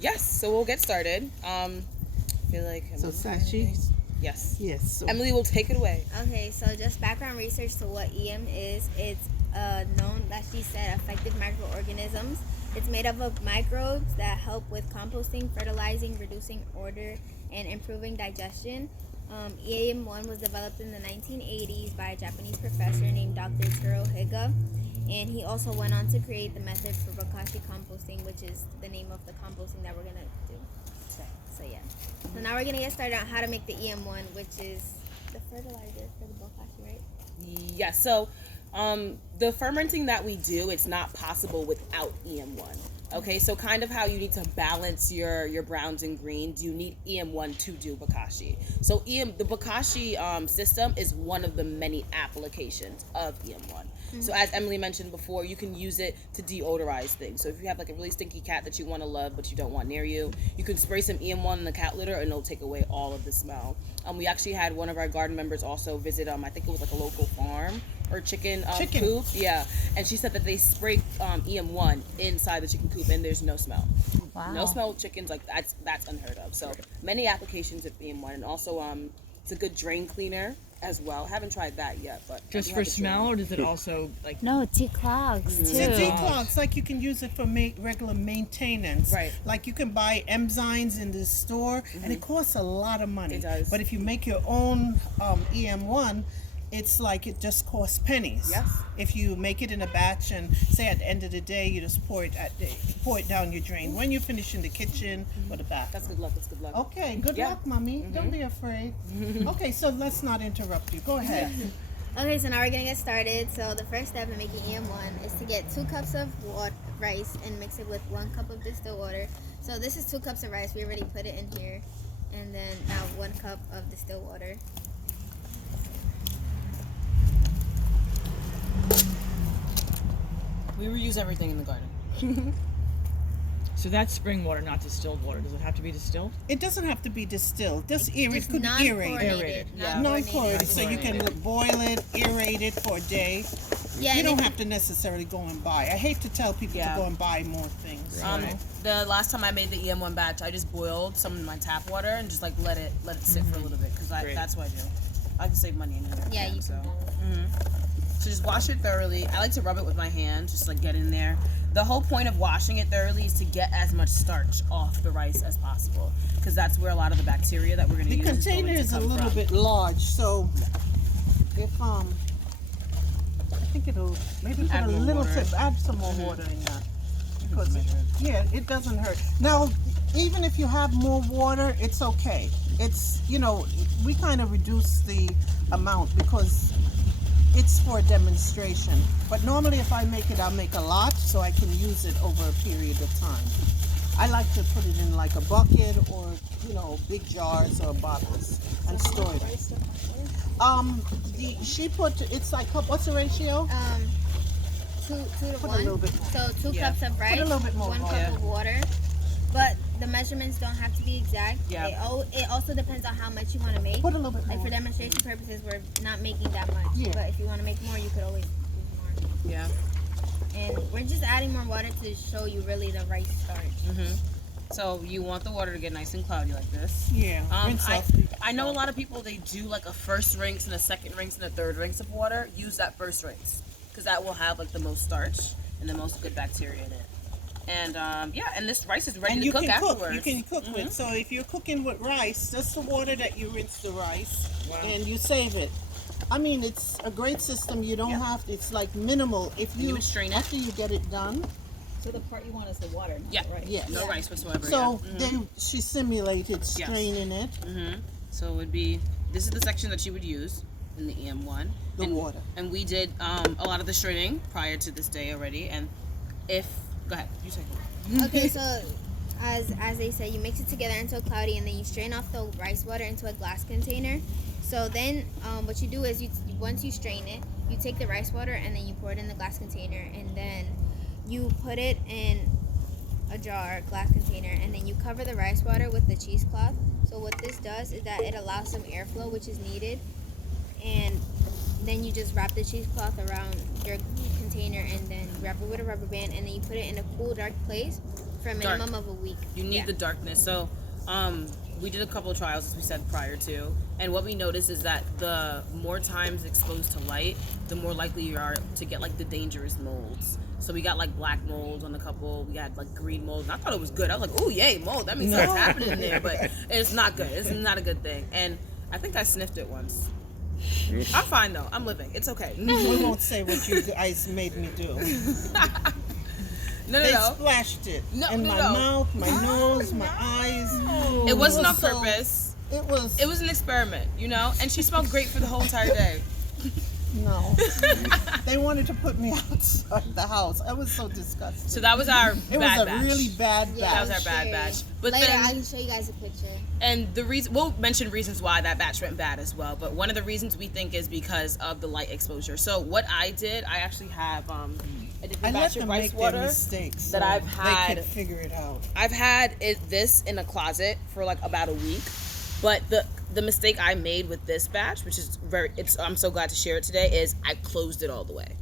Yes, so we'll get started. I feel like So Sashi? Yes. Yes. So Emily will take it away. Okay, so just background research to what EM is. It's known, as she said, effective microorganisms. It's made up of microbes that help with composting, fertilizing, reducing odor, and improving digestion. EM1 was developed in the 1980s by a Japanese professor named Dr. Taro Higa, and he also went on to create the method for Bokashi composting, which is the name of the composting that we're going to do. So yeah. So now we're going to get started on how to make the EM1, which is the fertilizer for the Bokashi, right? Yes, so the fermenting that we do, it's not possible without EM1. Okay, so kind of how you need to balance your browns and greens, you need EM1 to do Bokashi. So the Bokashi system is one of the many applications of EM1. So as Emily mentioned before, you can use it to deodorize things. So if you have like a really stinky cat that you want to love but you don't want near you, you can spray some EM1 in the cat litter and it'll take away all of the smell. We actually had one of our garden members also visit, I think it was like a local farm or chicken coop. Yeah. And she said that they spray EM1 inside the chicken coop and there's no smell. Wow. No smell with chickens, like that's unheard of. So many applications of EM1, and also it's a good drain cleaner as well. Haven't tried that yet, but just for smell, or does it also like? No, it declogs too. it declogs, like you can use it for regular maintenance. Right. Like you can buy enzymes in the store, and it costs a lot of money. It does. But if you make your own EM1, it's like it just costs pennies. Yes. If you make it in a batch and say at the end of the day you just pour it down your drain when you finish in the kitchen or the bathroom. That's good luck. That's good luck. Okay, good luck, mommy. Don't be afraid. Okay, so let's not interrupt you. Go ahead. Okay, so now we're gonna get started. So the first step in making EM1 is to get 2 cups of rice and mix it with 1 cup of distilled water. So this is 2 cups of rice. We already put it in here, and then now 1 cup of distilled water. We reuse everything in the garden. So that's spring water, not distilled water. Does it have to be distilled? It doesn't have to be distilled. Just it could be aerated. Aerated. Non-chlorinated. So you can boil it, aerate it for a day. Yeah, You don't have to necessarily go and buy. I hate to tell people Yeah. to go and buy more things. The last time I made the EM1 batch, I just boiled some in my tap water and just like let it sit for a little bit, because that's what I do. I can save money anyway. Yeah, you can. So just wash it thoroughly. I like to rub it with my hand, just like get in there. The whole point of washing it thoroughly is to get as much starch off the rice as possible, because that's where a lot of the bacteria that we're going to The use container is is a going to little come bit large, so if I think it'll maybe put Add a more little water. add some more water in that. Because it doesn't hurt. Now, even if you have more water, it's okay. It's we kind of reduce the amount because it's for a demonstration. But normally if I make it, I'll make a lot so I can use it over a period of time. I like to put it in like a bucket or, big jars or bottles and store it. She put, it's like, what's the ratio? 2 to Put a 1. little bit. So 2 cups of rice, Put a little bit more 1 cup water. of water. But the measurements don't have to be exact. Yeah. It also depends on how much you want to make. Put a little bit Like more. for demonstration purposes, we're not making that much. Yeah. But if you want to make more, you could always use more. Yeah. And we're just adding more water to show you really the rice starch. So you want the water to get nice and cloudy like this. Yeah. rinse off. I know a lot of people, they do like a first rinse and a second rinse and a third rinse of water. Use that first rinse, because that will have like the most starch and the most good bacteria in it. And and this rice is ready And to you cook can afterwards. You can cook with. So if you're cooking with rice, that's the water that you rinse the rice, and you save it. I mean, it's a great system. You don't have to. It's like minimal. If you would strain it. after you get it done. So the part you want is the water, not Yeah. the rice. Yes. No rice whatsoever. So she simulated straining it. So it would be, this is the section that you would use in the EM1. The water. And we did a lot of the straining prior to this day already. And go ahead, you say it. Okay, so as they say, you mix it together until cloudy, and then you strain off the rice water into a glass container. So then what you do is once you strain it, you take the rice water and then you pour it in the glass container, and then you put it in a jar, glass container, and then you cover the rice water with the cheesecloth. So what this does is that it allows some airflow, which is needed, and then you just wrap the cheesecloth around your container and then wrap it with a rubber band, and then you put it in a cool, dark place For a dark. minimum of a week. You need the darkness. So, we did a couple of trials, as we said prior to, and what we noticed is that the more times exposed to light, the more likely you are to get like the dangerous molds. So we got like black mold on a couple. We had like green mold. And I thought it was good. I was like, oh yay, mold. That means something's happening in there, but it's not good. It's not a good thing. And I think I sniffed it once. I'm fine though. I'm living. It's okay. We won't say what you guys made me do. No. They splashed it in my mouth, my nose, my eyes. It wasn't on was so- purpose. It was. It was an experiment, you know? And she smelled great for the whole entire day. No. They wanted to put me outside the house. I was so disgusted. So that was our It bad was a batch. really bad Yeah, That was batch. our bad sure. batch. But Later, then, I can show you guys a picture. and the reason, we'll mention reasons why that batch went bad as well. But one of the reasons we think is because of the light exposure. So what I did, I actually have a I different let batch them of rice make their water mistakes that so I've they had. could figure it out. I've had this in a closet for like about a week. But the mistake I made with this batch, which is I'm so glad to share it today, is I closed it all the way.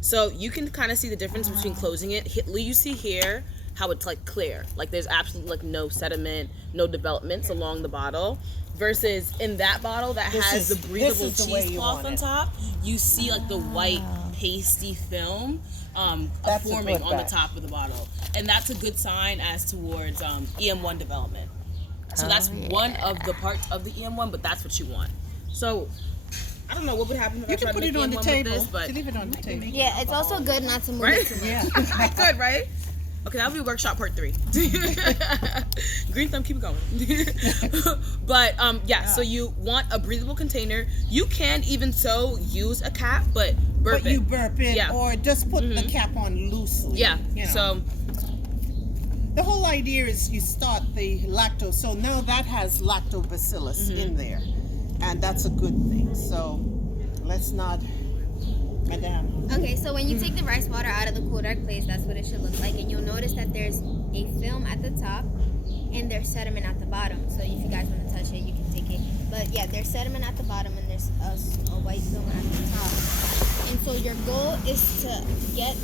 So you can kind of see the difference between closing it. You see here how it's like clear, like there's absolutely like no sediment, no developments along the bottle, versus in that bottle that has the breathable this is the way you cheesecloth want on it. top, you see like the white pasty film That's a forming good on the batch. top of the bottle, and that's a good sign as towards EM1 development. So that's one of the parts of the EM1, but that's what you want. So I don't know what would happen if I You tried can to put make it on EM1 the with table. this, but You leave it on the table. Yeah, it's also good not to move right? it too much. Yeah. Good, right? Okay, that'll be workshop part 3. Green thumb, keep it going. But so you want a breathable container. You can even so use a cap, but burp But you it. burp it, Yeah. or just put the cap on loosely. Yeah. You know. So The whole idea is you start the lactose. So now that has lactobacillus in there, and that's a good thing. So let's not, Madame. Okay, so when you take the rice water out of the cool dark place, that's what it should look like. And you'll notice that there's a film at the top and there's sediment at the bottom. So if you guys want to touch it, you can take it. But yeah, there's sediment at the bottom and there's a white film at the top. And so your goal is to get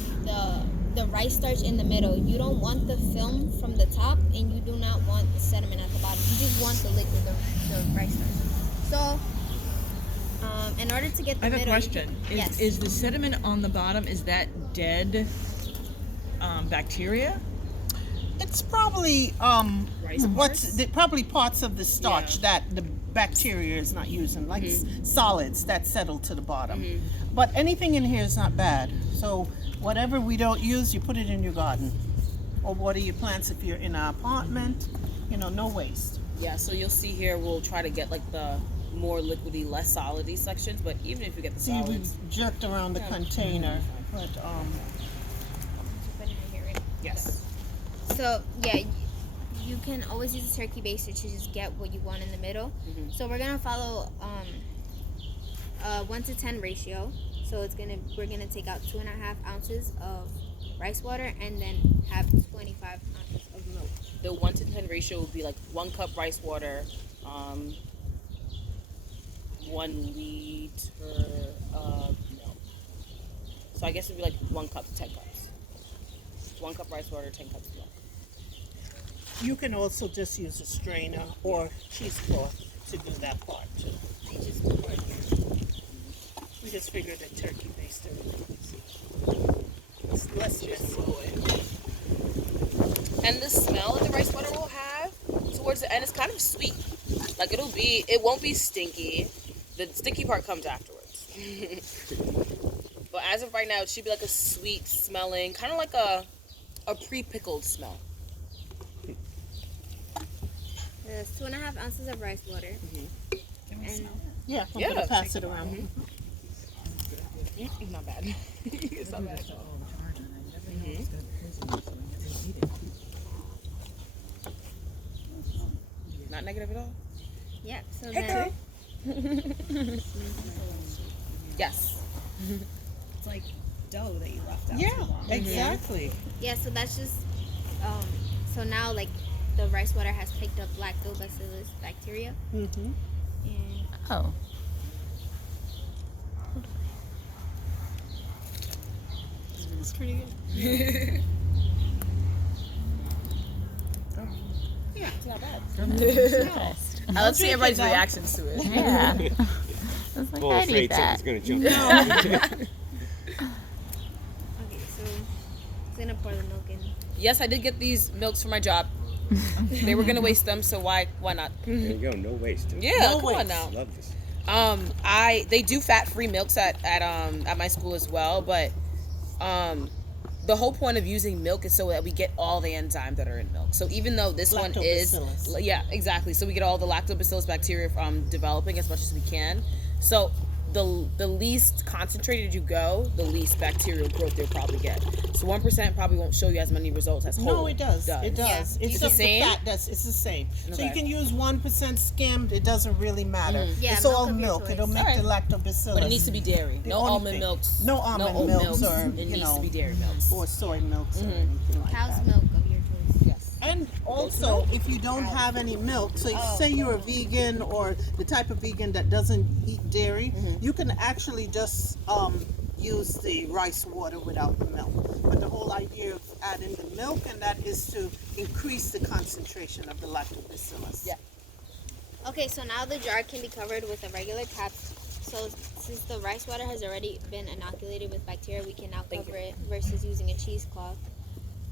the rice starch in the middle. You don't want the film from the top, and you do not want the sediment at the bottom. You just want the liquid, the rice starch. So, in order to get the I have middle, a question. Is the sediment on the bottom, is that dead bacteria? It's probably probably parts of the starch that the bacteria is not using, like solids that settle to the bottom. But anything in here is not bad. So whatever we don't use, you put it in your garden or water your plants if you're in an apartment. You know, no waste. yeah, so you'll see here we'll try to get like the more liquidy, less solidy sections, but even if you get the See, we solids, jerked around the container, but yes. So yeah, you can always use a turkey baster to just get what you want in the middle. So we're gonna follow 1 to 10 ratio. So we're gonna take out 2.5 ounces of rice water and then have 25 ounces of milk. The 1 to 10 ratio would be like 1 cup rice water, 1 liter of milk. So I guess it'd be like 1 cup to 10 cups. 1 cup rice water, 10 cups of milk. you can also just use a strainer or cheesecloth to do that part too. We just figured a turkey baster would be easy. Let's just blow it. And the smell that the rice water will have towards the end is kind of sweet. Like it won't be stinky. The stinky part comes afterwards. But as of right now, it should be like a sweet smelling, kind of like a pre-pickled smell. There's 2.5 ounces of rice water. And Yeah, I'm Yeah. gonna pass it around. It's not bad. It's not bad. Not negative at all. yeah, so Hey, then Yes. It's like dough that you left out Yeah, too long. exactly. yeah, so that's just so now like the rice water has picked up lactobacillus bacteria. Mm-hmm. And Oh. It's pretty good. Yeah, it's not bad. Let's see everybody's reactions to it. Yeah. I was like, Well, I'd eat afraid that. something's gonna jump out. Okay, so I'm gonna pour the milk in. Yes, I did get these milks for my job. They were gonna waste them, so why not? There you go, no waste. Yeah, No come on waste. now. Love this. They do fat-free milks at my school as well, but the whole point of using milk is so that we get all the enzymes that are in milk. So even though this one is, Lactobacillus. yeah, exactly. So we get all the lactobacillus bacteria from developing as much as we can. So the least concentrated you go, the least bacterial growth you'll probably get. So 1% probably won't show you as many results as whole. No, it does. It does. Yeah. It's It's the just same? fat. It's the same. So you Okay. can use 1% skimmed. It doesn't really matter. Yeah, It's milk all of your milk. choice. It'll make the lactobacillus. But it needs to be dairy. The No only almond thing. milks. No almond oat milks or, It you needs know, to be dairy milks. or soy milks or anything like Cow's that. milk of your choice. Yes. And also, if you don't have any milk, so say you're a vegan or the type of vegan that doesn't eat dairy, you can actually just use the rice water without the milk. But the whole idea of adding the milk and that is to increase the concentration of the lactobacillus. Yeah. Okay, so now the jar can be covered with a regular cap. So since the rice water has already been inoculated with bacteria, we can now cover it versus using a cheesecloth.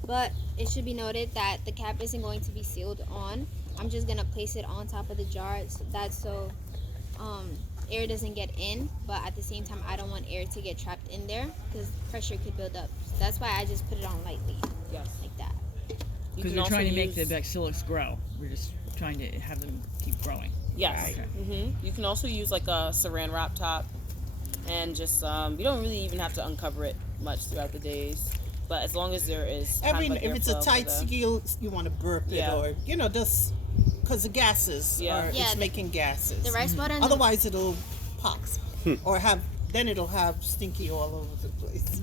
But it should be noted that the cap isn't going to be sealed on. I'm just going to place it on top of the jar so air doesn't get in, but at the same time I don't want air to get trapped in there because pressure could build up. So that's why I just put it on lightly, Yes. like that. Because we're trying to make the bacillus grow. We're just trying to have them keep growing. Yes. Okay. You can also use like a saran wrap top, and just you don't really even have to uncover it much throughout the days. But as long as there is kind of like If it's a airflow for tight the- seal, you want to burp it Yeah. or, just because the gases Yeah. are, Yeah, it's the- making gases. The rice water and the Otherwise, it'll pop or it'll have stinky all over the place.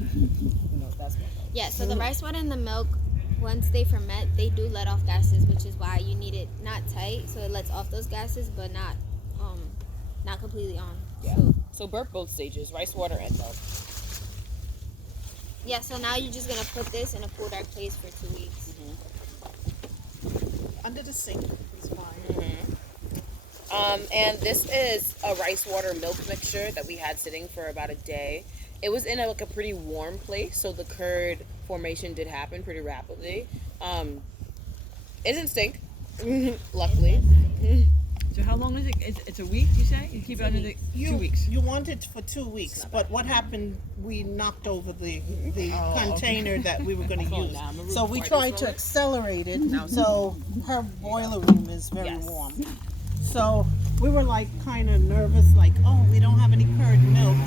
No, that's what Yeah, so the rice water and the milk, once they ferment, they do let off gases, which is why you need it not tight, so it lets off those gases, but not completely on. Yeah. So burp both stages, rice water and milk. Yeah, so now you're just gonna put this in a cool dark place for 2 weeks. Under the sink is fine. And this is a rice water milk mixture that we had sitting for about a day. It was in a pretty warm place, so the curd formation did happen pretty rapidly. It didn't stink, luckily. So how long is it? It's a week, you say? You keep it under the 2 weeks. You want it for 2 weeks, but what happened? We knocked over the container that we were going to use. now. I'm a root So we party tried to for it. accelerate it. So her boiler room is very Yes. warm. So we were like kind of nervous, like, oh, we don't have any curd milk.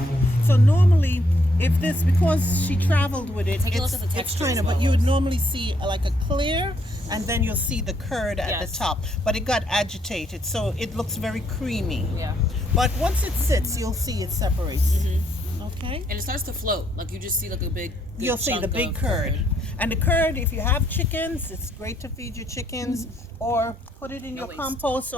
So normally, because she traveled with it, Take a look it's at the texture kind as of, well, but you would Liz. normally see like a clear, and then you'll see the curd at Yes. the top. But it got agitated, so it looks very creamy. Yeah. But once it sits, you'll see it separates. Okay? And it starts to float, like you just see like a big. good You'll see the chunk big of curd. And the curd, if you have chickens, it's great to feed your chickens, or put it in No your waste. compost,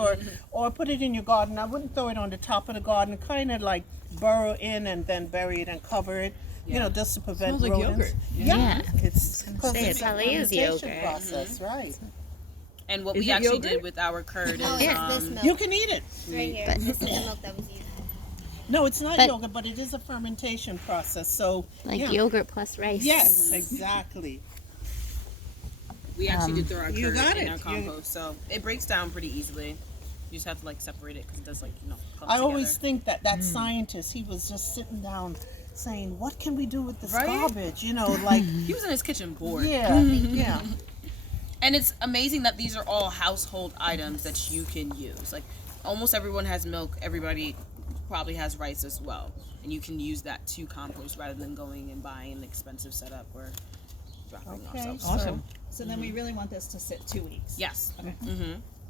or put it in your garden. I wouldn't throw it on the top of the garden. Kind of like burrow in and then bury it and cover it. Just to prevent Smells like rodents. yogurt. Yeah, it's because say, it's it a probably is fermentation yogurt. process, right? And what Is we it actually yogurt? did with our curd No, is it's this milk You can eat it. right here. But- This is the milk that was used. No, it's not But- yogurt, but it is a fermentation process. So Like yeah. yogurt plus rice. Yes, exactly. we actually did throw our you curd got in it. our compost, so it breaks down pretty easily. You just have to like separate it because it does clump I always together. think that scientist, he was just sitting down saying, what can we do with this Right? garbage? Like, He was in his kitchen bored. yeah. And it's amazing that these are all household items that you can use. Like almost everyone has milk. Everybody probably has rice as well, and you can use that to compost rather than going and buying an expensive setup or dropping Okay. ourselves. Awesome. So then we really want this to sit 2 weeks. Yes. Okay.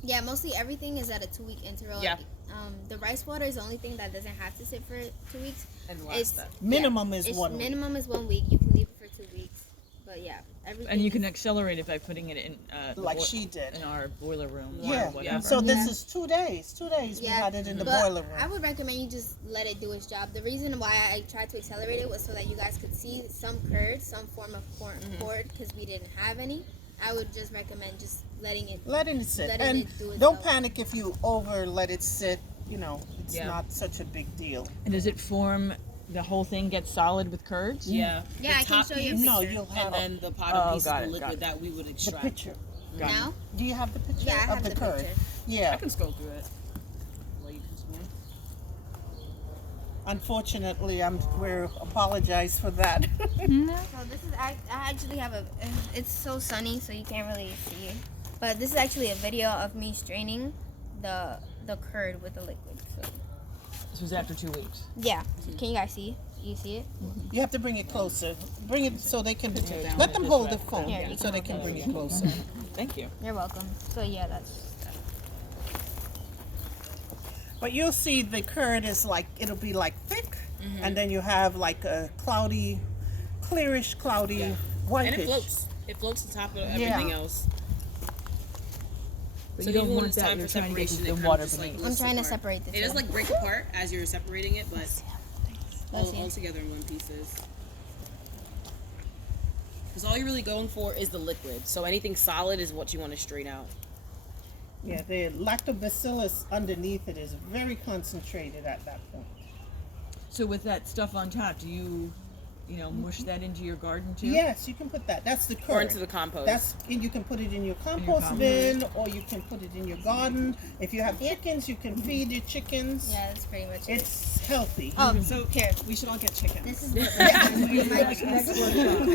Yeah, mostly everything is at a 2 week interval. Yeah. The rice water is the only thing that doesn't have to sit for 2 weeks. And It's Minimum is it's 1 week. minimum is 1 week. You can leave it for 2 weeks. But yeah, everything. And you can is- accelerate it by putting it in the Like she did. in our boiler room Yeah. or whatever. So this is 2 days. 2 days we Yeah, had it in the but boiler I room. would recommend you just let it do its job. The reason why I tried to accelerate it was so that you guys could see some curd, some form of curd, because we didn't have any. I would just recommend just letting it. letting it sit. Letting And it do its don't own. panic if you over let it sit. You know, it's Yeah. not such a big deal. And does it form? The whole thing gets solid with curds? Yeah. Yeah, I can top show you a piece, No, picture. you'll have And then the bottom Oh, piece got of the it, got liquid it. that we would the extract. picture. Now? Do you have the picture Yeah, I of have the the curd? picture. Yeah. I can scroll through it. Unfortunately, we're apologize for that. No. So this is I actually have it's so sunny so you can't really see it. But this is actually a video of me straining the curd with the liquid. So This was after 2 weeks. yeah. Can you guys see? You see it? You have to bring it closer. Bring it so they can. down Let them this hold way. the phone Here, you so can they hold can it. bring it closer. Thank you. You're welcome. So yeah, that's But you'll see the curd is like it'll be like thick, and then you have like a cloudy, clearish, cloudy, Yeah. whitish. And it floats. It floats on top of everything else. But So you don't even when want it's that. time You're for trying to get separation, the it kind water of just like beneath. I'm lifts trying to apart. separate this. It does up. like break apart as you're separating it, but Let's see. all together in one pieces. Because all you're really going for is the liquid. So anything solid is what you want to strain out. Yeah, the lactobacillus underneath it is very concentrated at that point. So with that stuff on top, do you mush that into your garden too? Yes, you can put that. That's the curd. Or into the compost. And you can put it in your compost bin, or you can put it in your garden. If you have chickens, you can feed your chickens. Yeah, that's pretty much it. It's healthy. Oh, So here, we should all get chickens. this is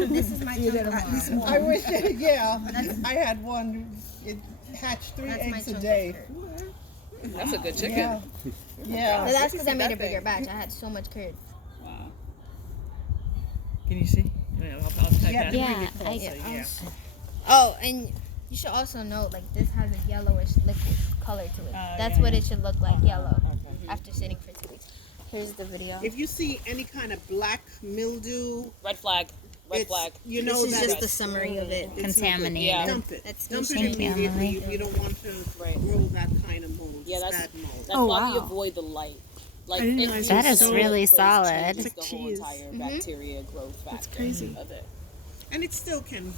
this is my chunk. I wish, yeah. I had one. It hatched 3 That's my eggs a chunk day. of curd. That's a good chicken. Yeah. Yeah. But that's because I made a bigger batch. I had so much curd. Wow. Can you see? I'll type Yeah, that. to Yeah, bring it closer, I- yeah. Oh, and you should also note like this has a yellowish liquid color to it. That's what it should look like, yellow, after sitting for 2 weeks. Here's the video. If you see any kind of black mildew, Red flag. Red it's, flag. you know This is that just the summary of it. it's not good. Contaminated. Yeah. Dump it. That's Dump it Thank you, immediately. Emily. You don't want to grow that kind of mold. Yeah, that's bad mold. That's why we avoid the light. Like I didn't it realize That is so really close solid. changes It's the like whole cheese. entire bacteria growth factor crazy. of it. And it still can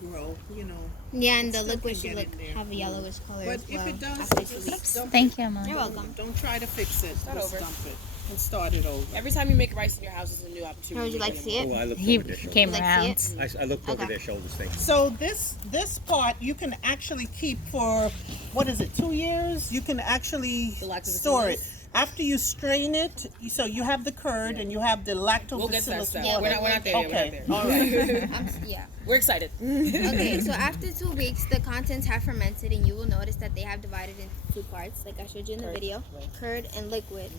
grow, you know. Yeah, and the Still liquid can should get look in there. have a yellowish color But as well if it does, after 2 just weeks. dump Thank it. you, Emily. You're welcome. Don't try to fix it. Start Just over. dump it and start it over. Every time you make rice in your house is a new opportunity. How would you like to see it? Oh, I looked He over their shoulders. came Like, see around. it? I looked over Okay. their shoulders. Thank you. So this part you can actually keep for, what is it, 2 years? You can actually The lactobacillus? store it. After you strain it, so you have the curd and you have the lactobacillus We'll get to that stuff. Yeah, We're not there yet. Okay, We're not there. all right. Yeah. We're excited. Okay, so after 2 weeks, the contents have fermented, and you will notice that they have divided into 2 parts, like I showed you in the Right, video, right. curd and liquid.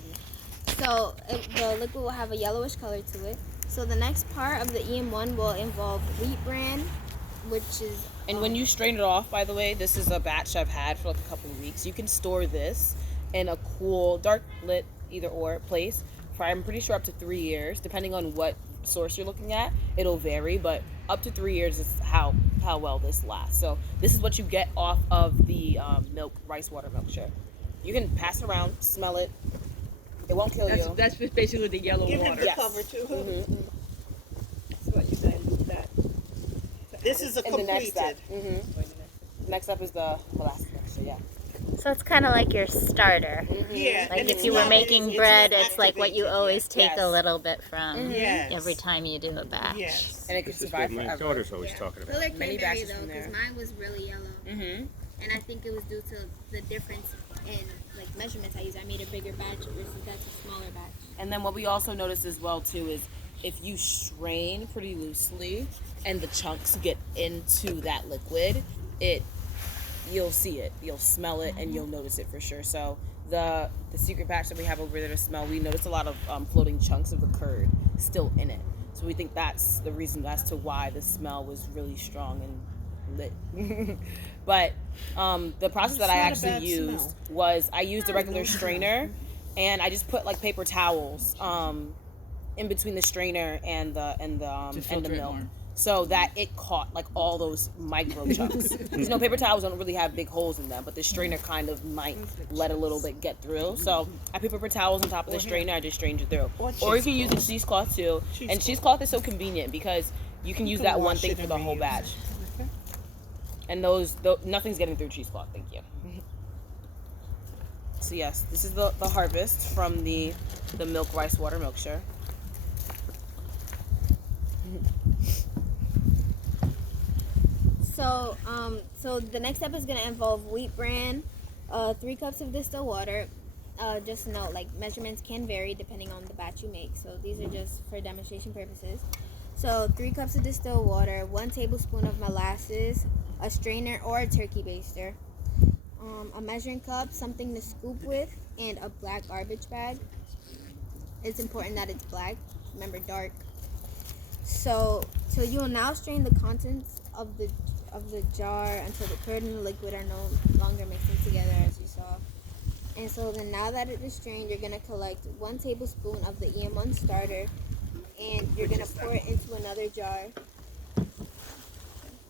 So the liquid will have a yellowish color to it. So the next part of the EM1 will involve wheat bran, which is And when you strain it off, by the way, this is a batch I've had for like a couple of weeks. You can store this in a cool, dark lit, either or place for, I'm pretty sure, up to 3 years, depending on what source you're looking at. It'll vary, but up to 3 years is how well this lasts. So this is what you get off of the rice water milkshake. You can pass it around, smell it. It won't kill you. That's just basically the yellow Give him water. the Yes. cover too. Mhm. That's what you dilute that. This is a And the next completed. step. Next up is the molasses mixture. Yeah. So it's kind of like your starter. Yeah. Like and if it's you were not- making it's bread, not it's like what you activated always take Yes. a little bit from Yes. every time you do a batch. yet. Yes. And it can This is survive what my forever. daughter's always talking about. color Many can vary batches though, from because there. mine was really yellow, Mm-hmm. and I think it was due to the difference in like measurements I used. I made a bigger batch versus that's a smaller batch. And then what we also notice as well too is if you strain pretty loosely and the chunks get into that liquid, you'll see it, you'll smell it, and you'll notice it for sure. So the secret batch that we have over there to smell, we noticed a lot of floating chunks of the curd still in it. So we think that's the reason as to why the smell was really strong and lit. But the process that I not a bad actually used smell. was I used a regular strainer, and I just put like paper towels in between the strainer and the To and the filter it milk, more. so that it caught like all those micro chunks. You know, paper towels don't really have big holes in them, but the strainer kind of might let a little bit get through. So I put paper towels on top of the strainer. I just strained it through. Or you can use a cheesecloth too. And cheesecloth is so convenient because you can use can that one wash thing it for and the whole reuse batch. it. And nothing's getting through cheesecloth. Thank you. So yes, this is the harvest from the milk rice water milkshare. So the next step is gonna involve wheat bran, 3 cups of distilled water. Just note, like, measurements can vary depending on the batch you make. So these are just for demonstration purposes. So 3 cups of distilled water, 1 tablespoon of molasses, a strainer or a turkey baster, a measuring cup, something to scoop with, and a black garbage bag. It's important that it's black. Remember, dark. So you will now strain the contents of the jar until the curd and the liquid are no longer mixing together, as you saw. And so then now that it is strained, you're going to collect 1 tablespoon of the EM1 starter, and you're going to pour it into another jar.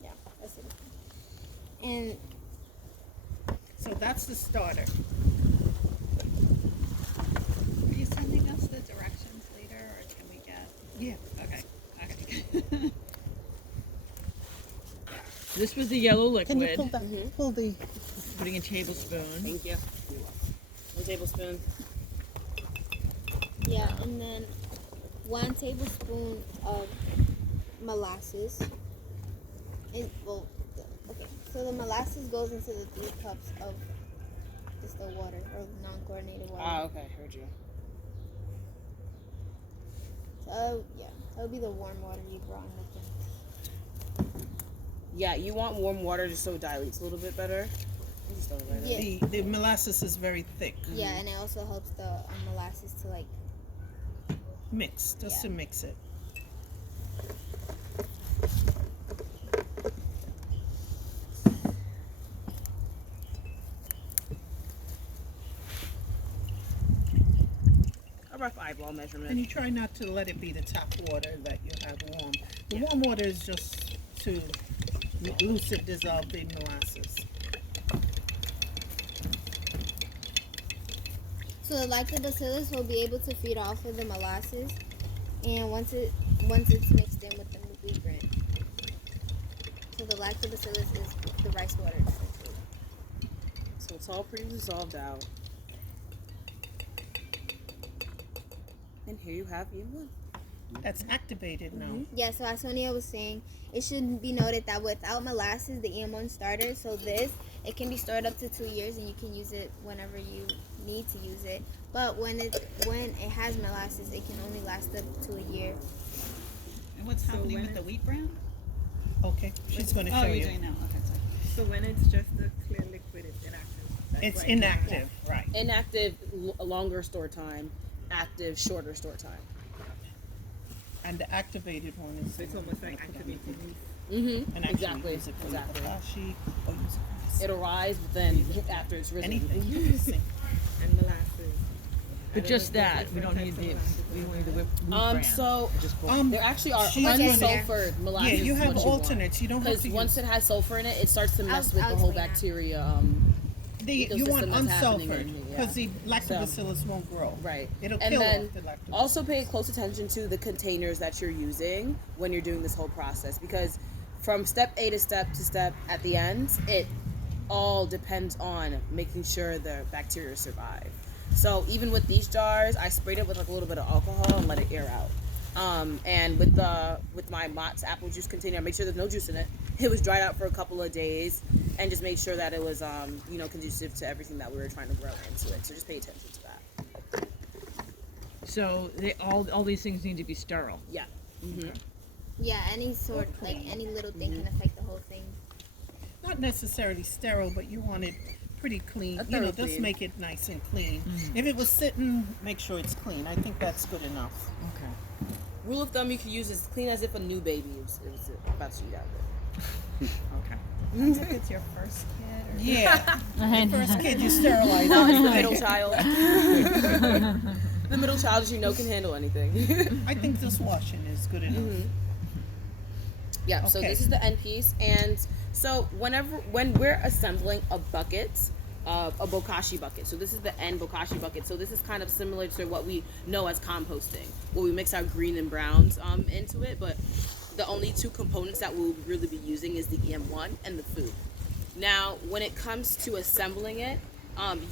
Yeah, that's it. And So that's the starter. Are you sending us the directions later, or can we get? Yeah. Okay. Okay. This was the yellow liquid. Can you pull that? Pull the. Putting a tablespoon. Thank you. 1 tablespoon. yeah, and then 1 tablespoon of molasses. Okay, so the molasses goes into the 3 cups of distilled water or non-chlorinated water. Ah, okay, heard you. So yeah, that would be the warm water you brought in with them. Yeah, you want warm water just so it dilates a little bit better. You just throw it right in. Yeah. The molasses is very thick. Yeah, and it also helps the molasses to like. Mix, just to mix it. A rough eyeball measurement. And you try not to let it be the tap water that you have warm. The warm water is just to loosely dissolve the molasses. So the lactobacillus will be able to feed off of the molasses, and once it's mixed in with the wheat bran. So the lactobacillus is the rice water, essentially. So it's all pretty dissolved out. And here you have EM1. That's activated now. Yeah, so as Sonia was saying, it should be noted that without molasses, the EM1 starter, so it can be stored up to 2 years, and you can use it whenever you need to use it. But when it has molasses, it can only last up to a year. And what's happening with the wheat bran? Okay, she's going to show Oh, you're you. doing now. Okay, sorry. So when it's just the clear liquid, it's inactive. That's It's right. inactive, right. Inactive, longer store time. Active, shorter store time. And the activated one is. So it's almost like activated leaf. Mm-hmm. And actually Exactly. use it for Exactly. Bokashi, or use it for It'll rise, but then after it's risen. anything. And molasses. But just that. We don't need the whip bran. So Just pour. there actually are she's gonna- unsulfured Yeah, molasses. you have what want. alternates. You don't have Because to once use. it has sulfur in it, it starts to mess with I'll the whole explain that. bacteria. You want ecosystem that's happening unsulfured in here, because the lactobacillus won't grow. Right. It'll And kill then off the lactobacillus. also pay close attention to the containers that you're using when you're doing this whole process, because from step A to step at the end, it all depends on making sure the bacteria survive. So even with these jars, I sprayed it with like a little bit of alcohol and let it air out. And with my Mott's apple juice container, I made sure there's no juice in it. It was dried out for a couple of days, and just made sure that it was conducive to everything that we were trying to grow into it. So just pay attention to that. So all these things need to be sterile. Yeah. Mm-hmm. Yeah, any sort, like any little thing can affect the whole thing. Not necessarily sterile, but you want it pretty clean. A You know, thorough just clean. make it nice and clean. If it was sitting, make sure it's clean. I think that's good enough. Okay. Rule of thumb you can use as clean as if a new baby is about to eat out of it. Okay. If it's your first kid, or Yeah. The first kid you sterilize. No, it's the middle child. The middle child, as you know, can handle anything. I think this washing is good enough. Yeah, so Okay. this is the end piece. And so when we're assembling a bucket, a Bokashi bucket, so this is the end Bokashi bucket. So this is kind of similar to what we know as composting, where we mix our green and browns into it, but the only 2 components that we'll really be using is the EM1 and the food. Now, when it comes to assembling it,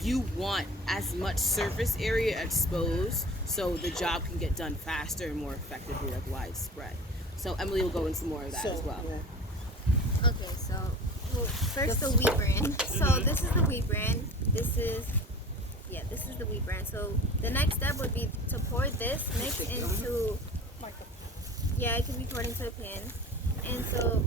you want as much surface area exposed so the job can get done faster and more effectively, like widespread. So Emily will go into more of that as well. yeah. Okay, so well, first the wheat bran. So this is the wheat bran. This is the wheat bran. So the next step would be to pour this mix into, it can be poured into a pan. And so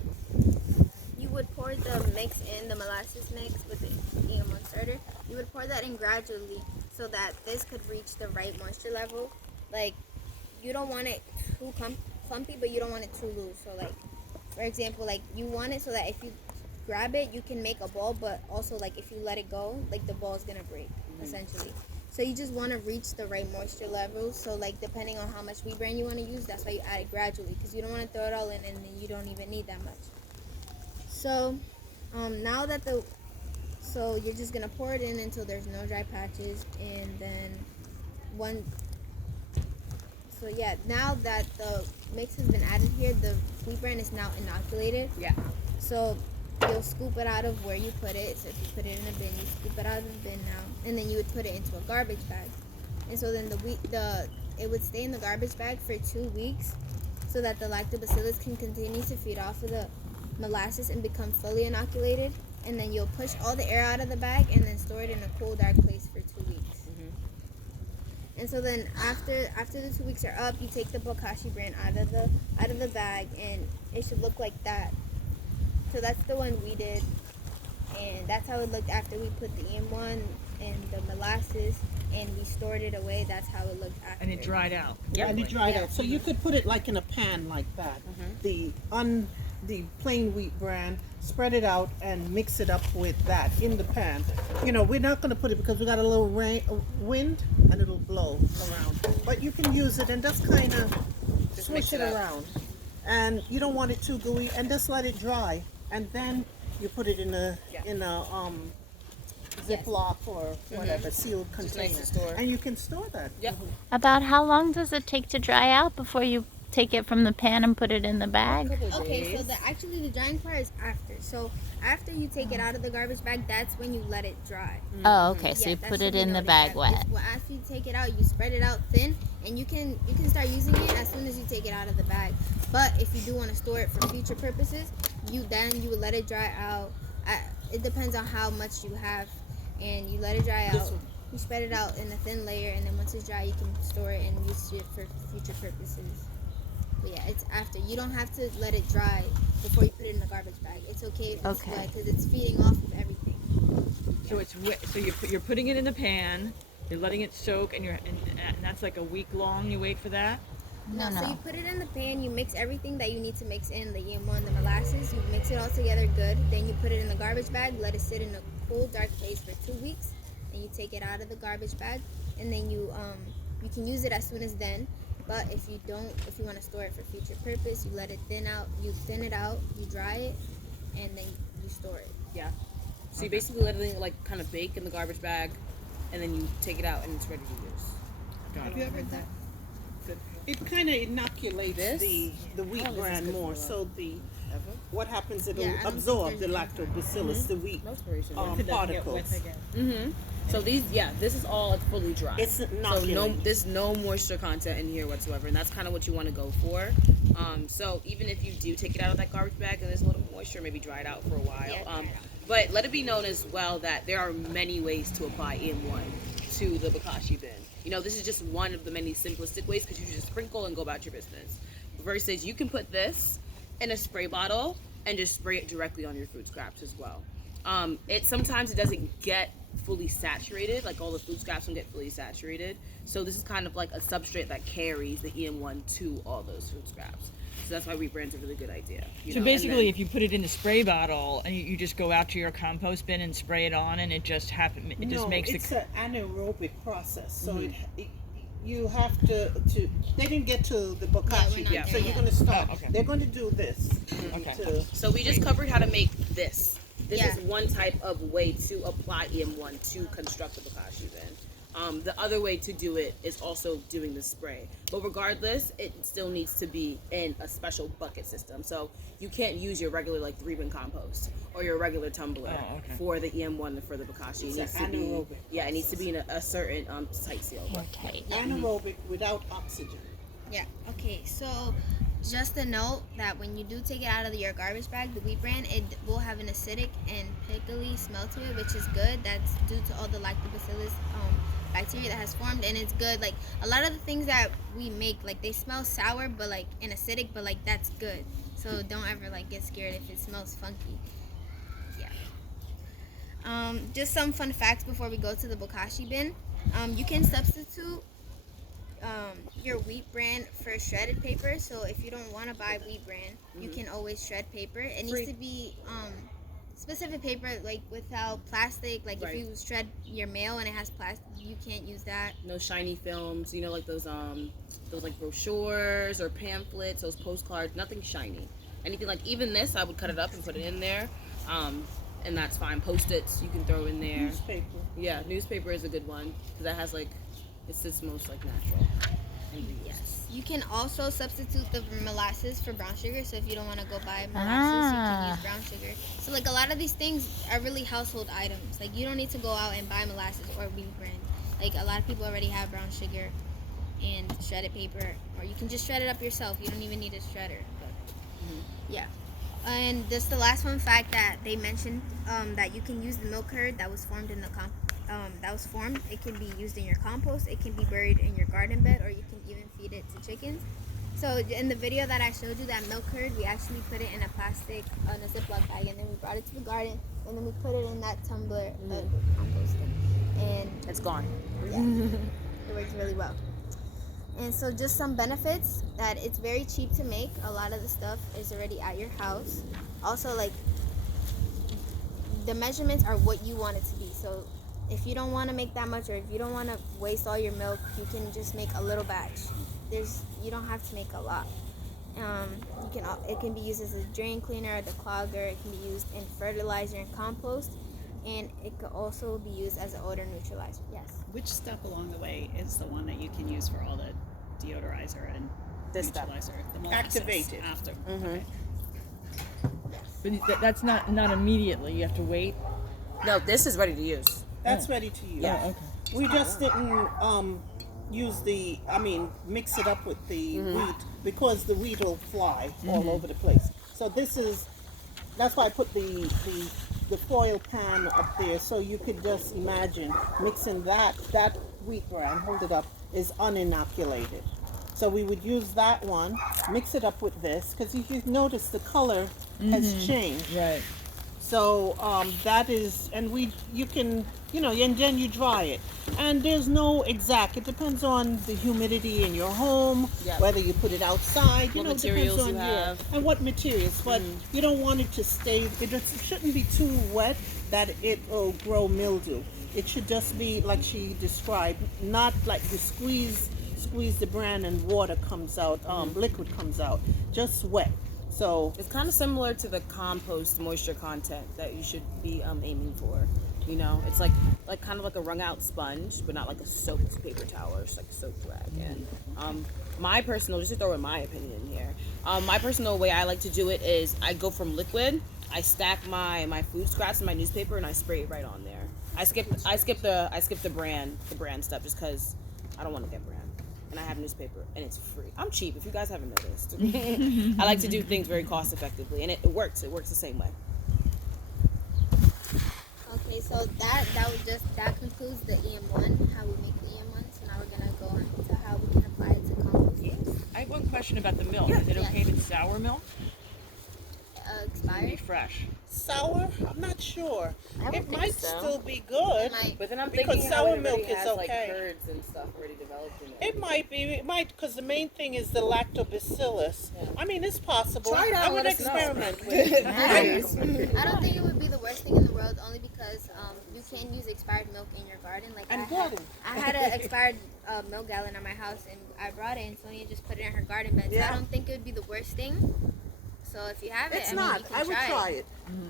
you would pour the mix in, the molasses mix with the EM1 starter. You would pour that in gradually so that this could reach the right moisture level. Like, you don't want it too clumpy, but you don't want it too loose. So like, for example, like you want it so that if you grab it, you can make a ball, but also like if you let it go, like the ball is gonna break, essentially. So you just want to reach the right moisture level. So like depending on how much wheat bran you want to use, that's why you add it gradually, because you don't want to throw it all in and then you don't even need that much. So now that so you're just gonna pour it in until there's no dry patches, and then now that the mix has been added here, the wheat bran is now inoculated. Yeah. So you'll scoop it out of where you put it. So if you put it in a bin, you scoop it out of the bin now, and then you would put it into a garbage bag. And so then it would stay in the garbage bag for 2 weeks, so that the lactobacillus can continue to feed off of the molasses and become fully inoculated. And then you'll push all the air out of the bag and then store it in a cool, dark place for 2 weeks. And so then after the 2 weeks are up, you take the Bokashi Bran out of the bag, and it should look like that. So that's the one we did, and that's how it looked after we put the EM1 and the molasses and we stored it away. That's how it looked after. And it dried out. And it dried out. So you could put it like in a pan like that. The plain wheat bran, spread it out and mix it up with that in the pan. You know, we're not going to put it because we got a little wind and it'll blow around. But you can use it and just kind of swish it around. And you don't want it too gooey, and just let it dry. And then you put it in a Ziploc or whatever, sealed container. And you can store that. Yep. About how long does it take to dry out before you take it from the pan and put it in the bag? Okay, so the drying part is after. So after you take it out of the garbage bag, that's when you let it dry. Oh, okay. So Yeah, you that's put when it you in the notice bag that. wet. Well, after you take it out, you spread it out thin, and you can start using it as soon as you take it out of the bag. But if you do want to store it for future purposes, you would let it dry out. It depends on how much you have, and you let it dry out. You spread it out in a thin layer, and then once it's dry, you can store it and use it for future purposes. But yeah, it's after. You don't have to let it dry before you put it in the garbage bag. It's okay if it's wet, because it's feeding off of everything. So it's wet. So you're putting it in the pan. You're letting it soak, and that's like a week long. You wait for that. No, so you put it in the pan, you mix everything that you need to mix in, the EM1, the molasses, you mix it all together good, then you put it in the garbage bag, let it sit in a cool, dark place for 2 weeks, and you take it out of the garbage bag, and then you can use it as soon as then, but if you want to store it for future purpose, you let it thin it out, you dry it, and then you store it. Yeah. So you basically let it like kind of bake in the garbage bag, and then you take it out and it's ready to use. Have you ever done? It kind of inoculates the wheat bran more. So what happens? It'll absorb the lactobacillus, the wheat particles. So this is all fully dry. It's inoculated. So there's no moisture content in here whatsoever, and that's kind of what you want to go for. So even if you do take it out of that garbage bag and there's a little moisture, maybe dry it out for a while. But let it be known as well that there are many ways to apply EM1 to the Bokashi bin. You know, this is just one of the many simplistic ways, because you just sprinkle and go about your business. Versus you can put this in a spray bottle and just spray it directly on your food scraps as well. Sometimes it doesn't get fully saturated, like all the food scraps don't get fully saturated. So this is kind of like a substrate that carries the EM1 to all those food scraps. So that's why wheat bran's a really good idea. So basically, if you put it in the spray bottle and you just go out to your compost bin and spray it on, and it just makes it's an anaerobic process. So you have to. They didn't get to the Bokashi yet, so you're going to start. Okay. They're going to do this. So we just covered how to make this. This is one type of way to apply EM1 to construct the Bokashi bin. The other way to do it is also doing the spray. But regardless, it still needs to be in a special bucket system. So you can't use your regular like 3-bin compost or your regular tumbler for the EM1 and for the Bokashi. It needs to be it needs to be in a certain tight seal. Okay. Anaerobic without oxygen. Yeah. Okay. So, just a note that when you do take it out of your garbage bag, the wheat bran, it will have an acidic and pickly smell to it, which is good. That's due to all the lactobacillus bacteria that has formed, and it's good. Like a lot of the things that we make, like they smell sour, but like and acidic, but like that's good. So don't ever like get scared if it smells funky. Yeah. Just some fun facts before we go to the Bokashi bin. You can substitute your wheat bran for shredded paper. So if you don't want to buy wheat bran, you can always shred paper. It needs to be specific paper, like without plastic. Like if you shred your mail and it has plastic, you can't use that. No shiny films, you know, like those like brochures or pamphlets, those postcards. Nothing shiny. Anything like even this, I would cut it up and put it in there, and that's fine. Post-its you can throw in there. Newspaper. Yeah, newspaper is a good one because that has like it's most like natural. Yes. You can also substitute the molasses for brown sugar. So if you don't want to go buy molasses, you can use brown sugar. So like a lot of these things are really household items. Like you don't need to go out and buy molasses or wheat bran. Like a lot of people already have brown sugar and shredded paper, or you can just shred it up yourself. You don't even need a shredder. But yeah. And just the last fun fact that they mentioned, that you can use the milk curd that was formed in the it can be used in your compost. It can be buried in your garden bed, or you can even feed it to chickens. So in the video that I showed you, that milk curd, we actually put it in a plastic, in a Ziploc bag, and then we brought it to the garden, and then we put it in that tumbler of composting, and it's gone. Yeah, it works really well. And so just some benefits, that it's very cheap to make. A lot of the stuff is already at your house. Also, like, the measurements are what you want it to be. So if you don't want to make that much, or if you don't want to waste all your milk, you can just make a little batch. You don't have to make a lot. It can be used as a drain cleaner, a declogger. It can be used in fertilizer and compost, and it could also be used as an odor neutralizer. Yes. Which step along the way is the one that you can use for all the deodorizer and This step. neutralizer? The molasses Activated. after. Mm-hmm. Okay. But that's not immediately. You have to wait. No, this is ready to use. That's ready to use. Yeah. Oh, okay. We just didn't mix it up with the wheat, because the wheat will fly all over the place. So that's why I put the foil pan up there, so you could just imagine mixing that wheat bran, hold it up, is uninoculated. So we would use that one, mix it up with this, because if you notice the color has changed. Right. So that is, and you can, and then you dry it. And there's no exact, it depends on the humidity in your home, whether you put it outside, What it depends materials on you have. and what materials. But you don't want it to stay, it shouldn't be too wet that it will grow mildew. It should just be like she described, not like you squeeze the bran and water comes out, liquid comes out, just wet. So It's kind of similar to the compost moisture content that you should be aiming for. It's like kind of like a wrung out sponge, but not like a soaked paper towel, or just like a soaked rag. And my personal, just to throw in my opinion in here, my personal way I like to do it is I go from liquid, I stack my food scraps in my newspaper, and I spray it right on there. I skip the bran stuff just because I don't want to get bran. And I have newspaper, and it's free. I'm cheap, if you guys haven't noticed. I like to do things very cost effectively, and it works. It works the same way. Okay, so that concludes the EM1, how we make the EM1. So now we're gonna go on to how we can apply it to composting. I have one question about the milk. Is it okay if it's sour milk? Or be Expired. fresh? sour, I'm not sure. would It think might so. still be good. But then I'm Because thinking how sour it milk already is has okay. like curds and stuff already developed in it. It might, because the main thing is the lactobacillus. Yeah. I mean, it's possible. Try it out, I would let us know. experiment with it. I don't think it would be the worst thing in the world, only because you can use expired milk in your garden. Like And I had an expired milk gallon at my house, and I brought it, and Sonia just put it in her garden bed. So I don't think it would be the worst thing. So if you have it, It's I mean, not. you can I would try it.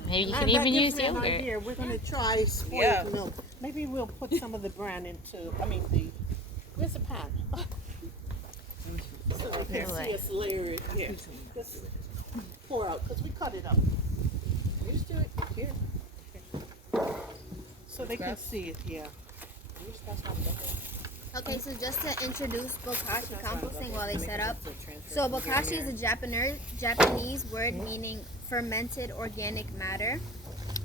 Maybe you And can that even gives use me an yogurt. idea. We're gonna try spoiled Yeah. milk. Maybe we'll put some of the bran into. I mean the. Where's the pan? So they can see us layer it here. Just pour out because we cut it up. Just do it here. So they can see it. Yeah. Okay, so just to introduce Bokashi composting while they set up. So Bokashi is a Japanese word meaning fermented organic matter.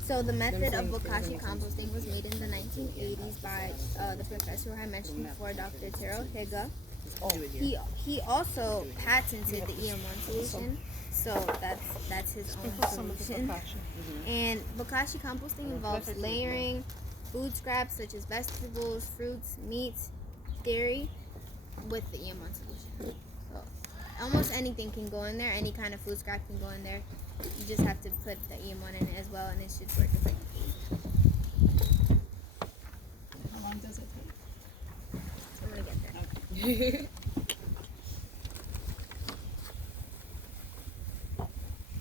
So the method of Bokashi composting was made in the 1980s by the professor who I mentioned before, Dr. Taro Higa. He also patented the EM1 solution. So that's his own Some of the solution. Bokashi. And Bokashi composting involves layering food scraps such as vegetables, fruits, meats, dairy with the EM1 solution. So almost anything can go in there. Any kind of food scrap can go in there. You just have to put the EM1 in it as well, and it should work effectively. How long does it take? I'm gonna get there.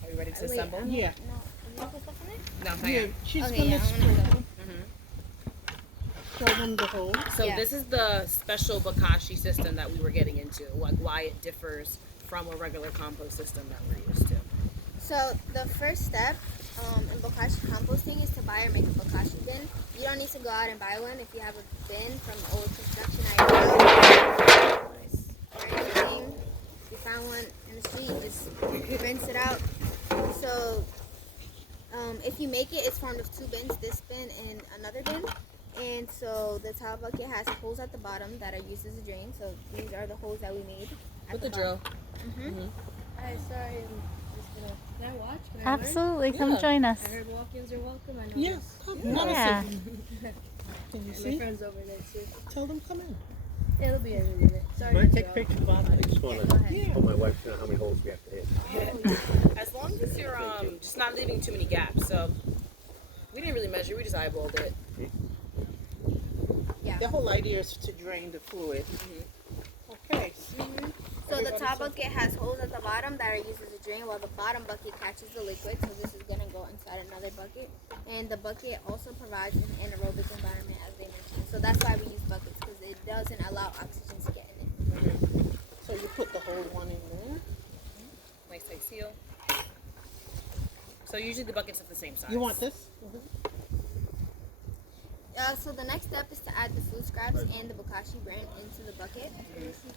Are you ready to Wait, assemble? Yeah. No, you put stuff in there? No, Yeah. She's Okay, gonna yeah, I'm gonna sprinkle. Mm-hmm. Show them the hole. So Yeah. this is the special Bokashi system that we were getting into, like why it differs from a regular compost system that we're used to. So the first step in Bokashi composting is to buy or make a Bokashi bin. You don't need to go out and buy one. If you have a bin from old construction items or anything, if you found one in the street, just rinse it out. So if you make it, it's formed of two bins, this bin and another bin. And so the towel bucket has holes at the bottom that are used as a drain. So these are the holes that we made. With the drill. Hi, sorry, I'm just gonna. Can I watch? Can I learn? Absolutely. Come Yeah. join us. I heard walk-ins are welcome. I know. Yes. Come on. Yeah. Can you My see? friend's over there too. Tell them come in. It'll be in a minute. Sorry. Can I to take y'all. pictures, Bob? I just want Go to ahead. tell my wife how many holes we have to hit. As long as you're just not leaving too many gaps. So we didn't really measure, we just eyeballed it. Yeah. The whole idea is to drain the fluid. Okay. So the top bucket has holes at the bottom that are used as a drain, while the bottom bucket catches the liquid. So this is gonna go inside another bucket, and the bucket also provides an anaerobic environment, as they mentioned. So that's why we use buckets, because it doesn't allow oxygen to get in it. So you put the whole one in there. Nice tight seal. So usually the buckets are the same size. You want this? So the next step is to add the food scraps and the Bokashi Bran into the bucket.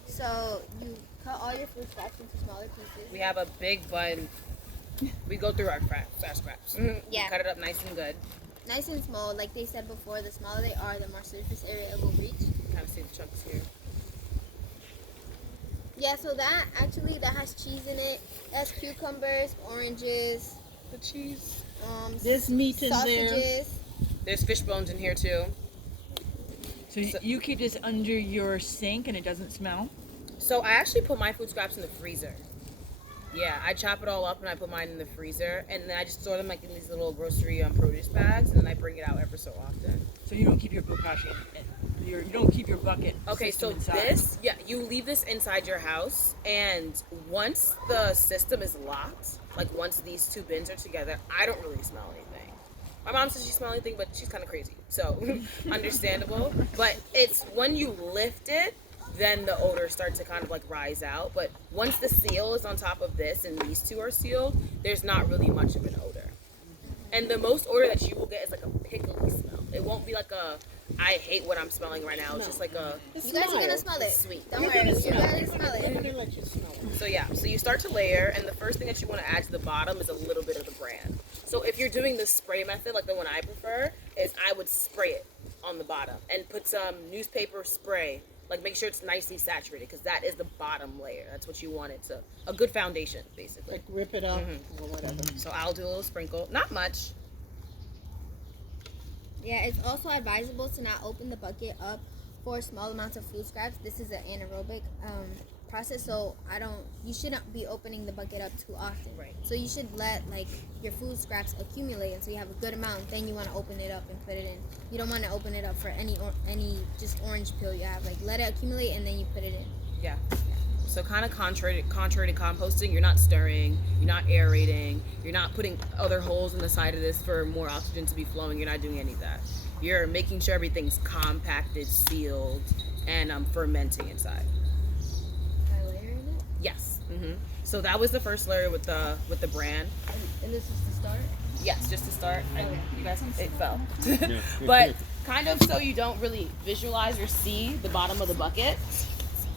So you cut all your food scraps into smaller pieces. We have a big bun. We go through our scraps. Yeah. We cut it up nice and good. Nice and small, like they said before, the smaller they are, the more surface area it will reach. Kind of see the chunks here. Yeah, so that has cheese in it. That's cucumbers, oranges, The cheese. There's meat in there. sausages. There's fish bones in here too. So you keep this under your sink and it doesn't smell? So I actually put my food scraps in the freezer. Yeah, I chop it all up and I put mine in the freezer, and then I just store them like in these little grocery produce bags, and then I bring it out ever so often. So you don't keep your Bokashi you don't keep your bucket Okay, so system inside. you leave this inside your house, and once the system is locked, like once these two bins are together, I don't really smell anything. My mom says she smells anything, but she's kind of crazy, so understandable. But it's when you lift it, then the odor starts to kind of like rise out. But once the seal is on top of this and these two are sealed, there's not really much of an odor. And the most odor that you will get is like a pickly smell. It won't be like a, I hate what I'm smelling right now. It's just like a, You guys are gonna smell it. sweet. Don't worry, you guys smell They're it. gonna let you smell it. So yeah, so you start to layer, and the first thing that you want to add to the bottom is a little bit of the Bran. So if you're doing the spray method, like the one I prefer, is I would spray it on the bottom and put some newspaper spray. Like make sure it's nicely saturated, because that is the bottom layer. That's what you want it to, a good foundation, basically. Like rip it up or whatever. So I'll do a little sprinkle, not much. Yeah, it's also advisable to not open the bucket up for small amounts of food scraps. This is an anaerobic process, so you shouldn't be opening the bucket up too often. Right. So you should let like your food scraps accumulate until you have a good amount. Then you want to open it up and put it in. You don't want to open it up for any just orange peel you have. Like let it accumulate and then you put it in. Yeah. So kind of contrary to composting, you're not stirring, you're not aerating, you're not putting other holes in the side of this for more oxygen to be flowing. You're not doing any of that. You're making sure everything's compacted, sealed, and fermenting inside. By layering it? Yes. So that was the first layer with the Bran. And this is the start? Yes, just to start. And Okay. you guys, it fell. But kind of so you don't really visualize or see the bottom of the bucket.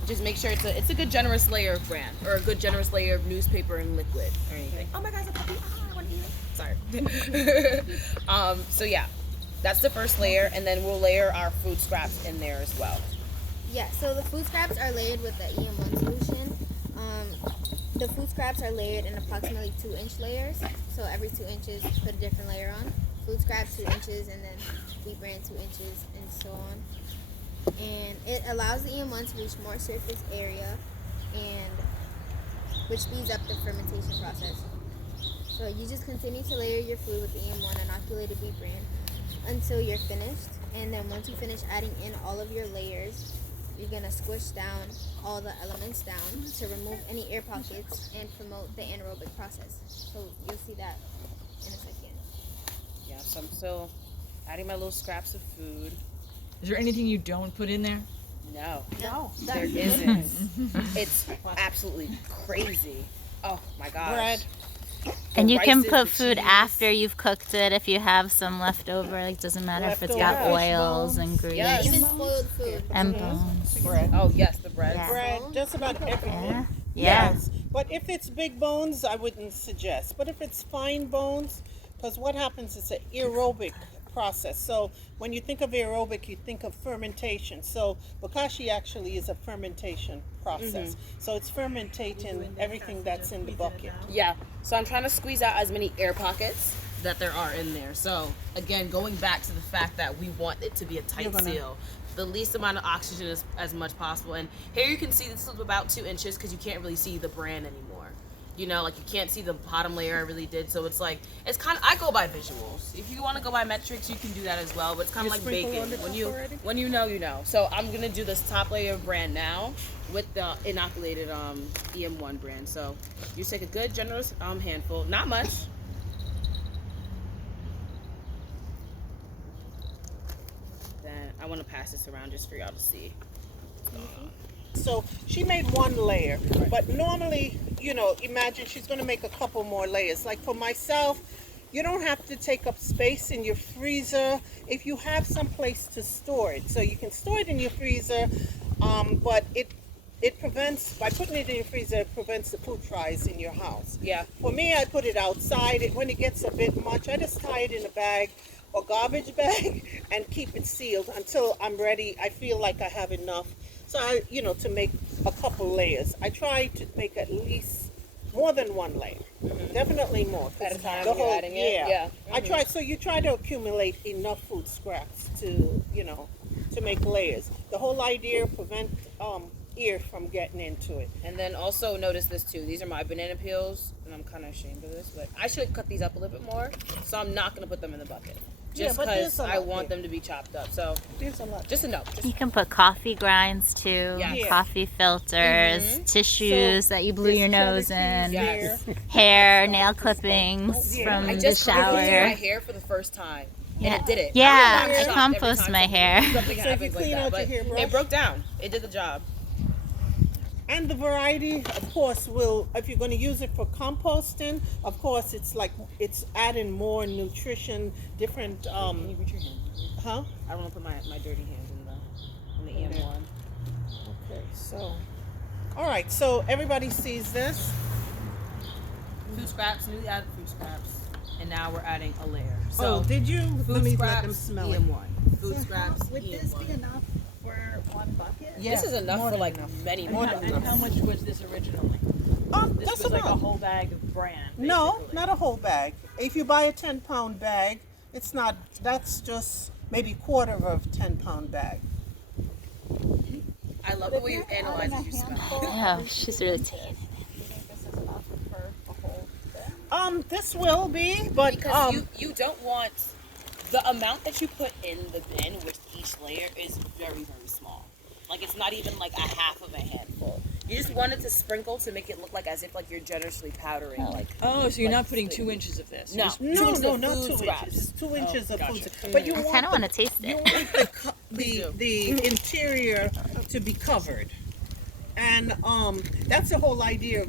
Just make sure it's a good generous layer of Bran or a good generous layer of newspaper and liquid or anything. Oh my God, it's a puppy! I want to eat it. Sorry. So yeah, that's the first layer, and then we'll layer our food scraps in there as well. Yeah, so the food scraps are layered with the EM1 solution. The food scraps are layered in approximately 2-inch layers. So every 2 inches, put a different layer on. Food scraps 2 inches, and then wheat bran 2 inches, and so on. And it allows the EM1 to reach more surface area, and which speeds up the fermentation process. So you just continue to layer your food with the EM1 inoculated wheat bran until you're finished. And then once you finish adding in all of your layers, you're gonna squish down all the elements down to remove any air pockets and promote the anaerobic process. So you'll see that in a second. Yeah, so I'm still adding my little scraps of food. Is there anything you don't put in there? No, No. there isn't. It's absolutely crazy. Oh my gosh. Bread. And you can rices, put the food cheese. after you've cooked it if you have some left over. Like, doesn't matter if it's got Leftover oils bones. and grease Yes. Even spoiled food. and bones. Bread. Oh yes, the bread. Yeah. Bread, just about everything. Yeah. Yeah. Yes, but if it's big bones, I wouldn't suggest. But if it's fine bones, because what happens is an aerobic process. So when you think of aerobic, you think of fermentation. So Bokashi actually is a fermentation process. So it's fermentating everything that's in the bucket. Yeah. So I'm trying to squeeze out as many air pockets that there are in there. So again, going back to the fact that we want it to be a tight You're gonna- seal. The least amount of oxygen as much possible. And here you can see this is about 2 inches because you can't really see the Bran anymore. You know, like you can't see the bottom layer I really did. So it's like, it's kind of, I go by visuals. If you want to go by metrics, you can do that as well. But it's kind of like bacon. When you know, you know. So I'm going to do this top layer of Bran now with the inoculated EM1 Bran. So you take a good generous handful, not much. Then I want to pass this around just for y'all to see. So she made one layer, but normally, you know, imagine she's going to make a couple more layers. Like for myself, you don't have to take up space in your freezer if you have some place to store it. So you can store it in your freezer, but it prevents, by putting it in your freezer, it prevents the food flies in your house. Yeah. For me, I put it outside. When it gets a bit much, I just tie it in a bag or garbage bag and keep it sealed until I'm ready. I feel like I have enough. So I, you know, to make a couple layers. I try to make at least more than one layer. Definitely more. 'Cause At a time the when you're whole- adding it? Yeah. I try, so you try to accumulate enough food scraps to, you know, to make layers. The whole idea, prevent air from getting into it. And then also notice this too. These are my banana peels, and I'm kind of ashamed of this, but I should cut these up a little bit more. So I'm not gonna put them in the bucket, Yeah, just but there's because a I lot want there. them to be chopped up. So There's a lot. just a note. You can put coffee grinds too, Yes. coffee filters, tissues that you blew your nose in, Yes. hair, nail clippings Yeah. from I the just composted my shower. hair for the first time, Yeah. and it did it. Yeah, I'm I shocked compost every time my something- hair. Something So if you happens like clean that, out your but hairbrush- it broke down. It did the job. And the variety, of course, will, if you're going to use it for composting, of course, it's like, it's adding more nutrition, different, Can you reach your hand? huh? I don't want to put my dirty hands in the EM1. Okay, so, all right, so everybody sees this. Food scraps, newly added food scraps, and now we're adding a layer. So Did you? food Let me scraps, let them smell it. EM1. Food So scraps, would EM1. this be enough for one bucket? Yeah, This is enough more for than like enough. many And more. how, and how much was this originally? This That's was like a enough. whole bag of Bran. No, basically. not a whole bag. If you buy a 10-pound bag, it's not, that's just maybe quarter of a 10-pound bag. I love the way you analyze it. You smell. Oh, she's really taking it. This will be, but Because you don't want the amount that you put in the bin with each layer is very, very small. Like it's not even like a half of a handful. You just want it to sprinkle to make it look like as if like you're generously powdering. Like Oh, so you're like not putting food. 2 inches of this. No. No, inches no, of not food 2 scraps. inches. 2 inches of gotcha. food. But you I want kind of want the, to taste you it. want the interior to be covered, and that's the whole idea of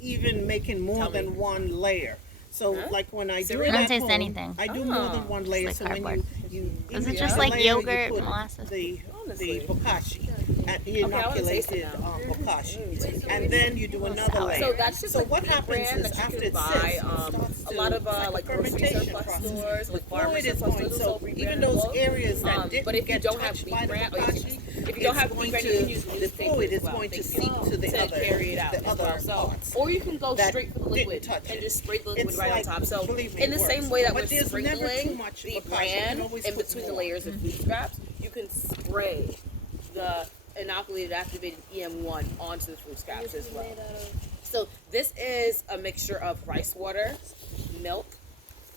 even making more Tell me. than one layer. So like when I do Cereal? it Don't at taste home, anything. I do more than one layer. like so when cardboard. you Is in it just the like layer, you yogurt, put molasses? the Honestly. Bokashi, I wanna taste it inoculated now. Bokashi, and then you do another layer. So that's just So like what wheat happens bran is that you after can it buy sits, it starts a to- lot of it's like a like grocery fermentation surplus process. stores, like The farmers fluid is surplus going, stores, so will sell even rebrand those bulk. areas that didn't But if you get don't have touched wheat by the bran, Bokashi, if you don't it's have going wheat bran, you can use the newspaper fluid as is well. going to Thank you. seep to the To other, carry it out the as other well. So, parts. or you can go that straight for the didn't liquid touch and it. just spray the liquid It's right like, on top. So believe me, in it the works. same way that But we're there's never too sprinkling much the Bokashi. You bran can always in put between the more. layers of food scraps, you can spray the inoculated activated EM1 onto the food scraps as well. So this is a mixture of rice water, milk,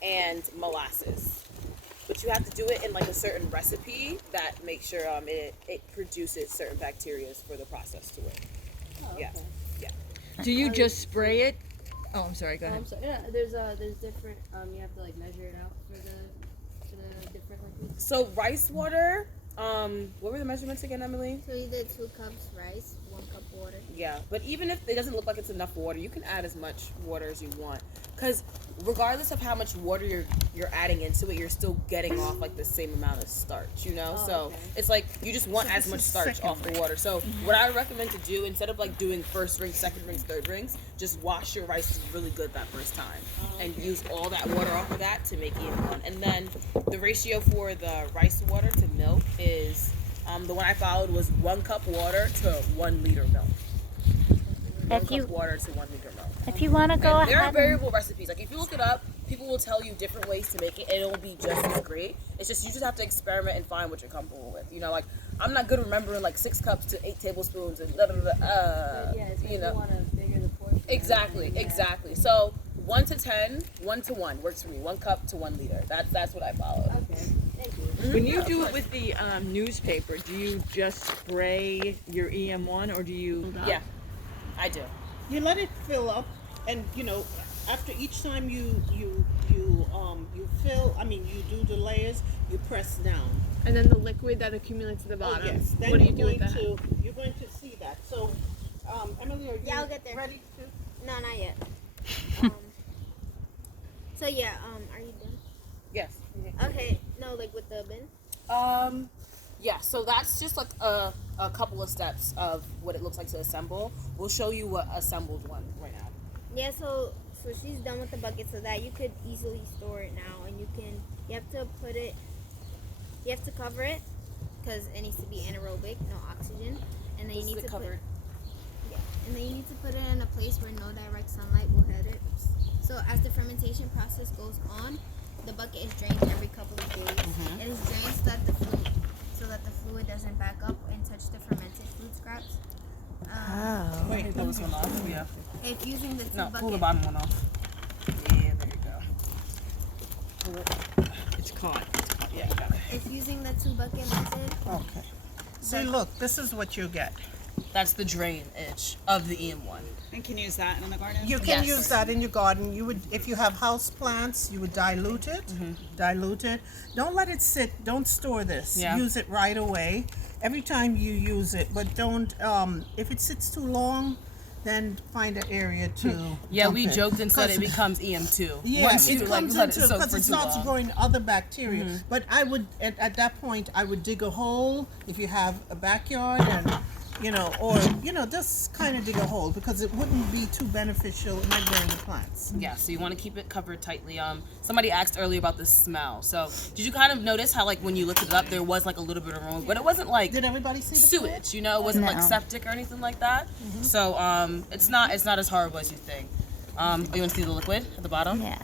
and molasses. But you have to do it in like a certain recipe that makes sure it produces certain bacteria for the process to work. Yeah. Do you just spray it? Oh, I'm sorry. Go ahead. I'm sorry. Yeah, there's different. You have to like measure it out for the different liquids. So rice water. What were the measurements again, Emily? So you did 2 cups rice, 1 cup water. Yeah, but even if it doesn't look like it's enough water, you can add as much water as you want. Because regardless of how much water you're adding into it, you're still getting off like the same amount of starch, you know? Oh, so okay. it's like you just want So as this much is starch second off the ring. water. So what I recommend to do, instead of like doing first ring, second rings, third rings, just wash your rice really good that first time. And use all that water off of that to make EM1. And then the ratio for the rice water to milk is, the one I followed was 1 cup water to 1 liter milk. 1 If you cup water to 1 liter milk. if you want to go And there are ahead, variable recipes. Like if you look it up, people will tell you different ways to make it, and it'll be just as great. It's just you just have to experiment and find what you're comfortable with. You know, like I'm not good at remembering like 6 cups to 8 tablespoons and But yeah, it's you know. you want to bigger the portion. Exactly, Yeah. exactly. So 1 to 10, 1 to 1 works for me. 1 cup to 1 liter. That's what I follow. Okay. Thank you. When you do it with the newspaper, do you just spray your EM1 or do you? Yeah, I do. You let it fill up, and after each time you fill, you do the layers, you press down. And then the liquid that accumulates at the bottom. Oh, yes. Then What do you you're do with going that? You're going to see that. So, Emily, are you Yeah, I'll get there. ready to? No, not yet. So yeah, are you done? Yes. Okay, no, like with the bin. Yeah, so that's just like a couple of steps of what it looks like to assemble. We'll show you what assembled one right now. Yeah, so she's done with the bucket, so that you could easily store it now, and you have to cover it because it needs to be anaerobic, no oxygen, and then you need to covered. and then you need to put it in a place where no direct sunlight will hit it. So as the fermentation process goes on, the bucket is drained every couple of days. It is drained so that the fluid doesn't back up and touch the fermented food scraps. Wait, pull this one off. Yeah. If using the No, bucket, pull the bottom one off. Yeah, there you go. It's caught. Yeah, got it. if using the 2 bucket method, Okay. See, look, this is what you get. That's the drainage of the EM1. And can use that in the garden? You can Yes. use that in your garden. You would, if you have house plants, you would dilute it. Dilute it. Don't let it sit. Don't store this. Yeah. Use it right away. Every time you use it, but don't. If it sits too long, then find an area to. Yeah, dump we it. joked and said it 'Cause- becomes EM2. Yeah, Once you it like comes let it into soak because for it too starts long. growing other bacteria. But I would at that point I would dig a hole if you have a backyard and just kind of dig a hole because it wouldn't be too beneficial. It might burn the plants. Yeah, so you want to keep it covered tightly. Somebody asked earlier about the smell. So did you kind of notice how like when you lifted it up there was like a little bit of aroma, but it wasn't like Did everybody see the plant? sewage, it wasn't like No. septic or anything like that. So it's not as horrible as you think. You want to see the liquid at the bottom? yeah.